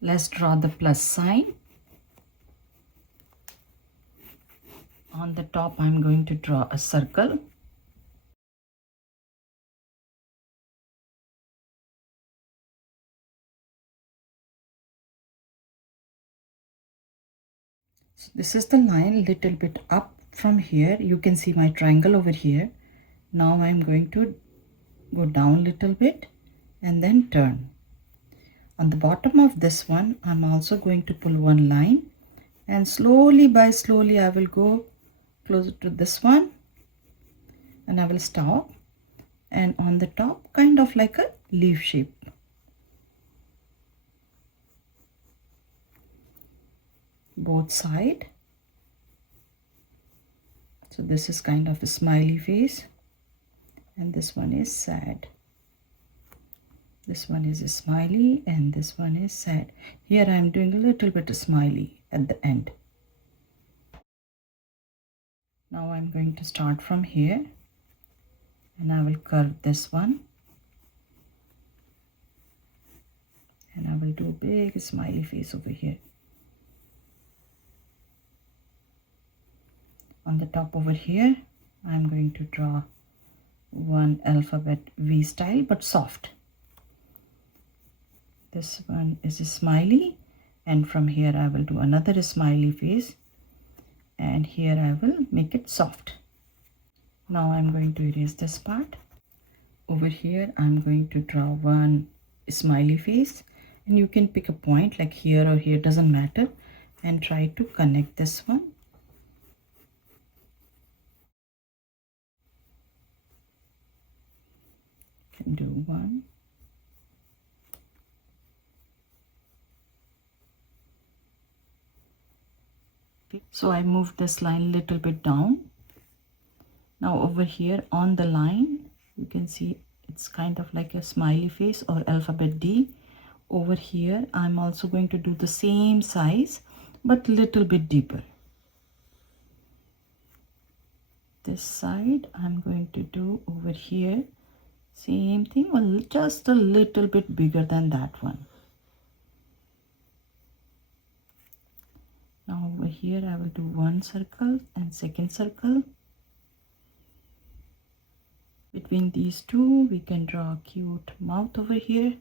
Let's draw the plus sign. On the top, I'm going to draw a circle. So this is the line little bit up from here. You can see my triangle over here. Now I'm going to go down a little bit and then turn. On the bottom of this one, I'm also going to pull one line, and slowly I will go closer to this one and I will stop, and on the top kind of like a leaf shape. Both side. So this is kind of a smiley face, and this one is sad. This one is a smiley and this one is sad. Here I am doing a little bit of smiley at the end. Now I'm going to start from here and I will curve this one. And I will do a big smiley face over here. On the top over here, I'm going to draw one alphabet V style but soft. This one is a smiley, and from here I will do another smiley face, and here I will make it soft. Now I'm going to erase this part. Over here I'm going to draw one smiley face, and you can pick a point like here or here, doesn't matter, and try to connect this one. You can do one. So I moved this line a little bit down. Now over here on the line, you can see it's kind of like a smiley face or alphabet D. Over here, I'm also going to do the same size, but little bit deeper. This side, I'm going to do over here, same thing, or just a little bit bigger than that one. Now over here I will do one circle and second circle. Between these two we can draw a cute mouth over here.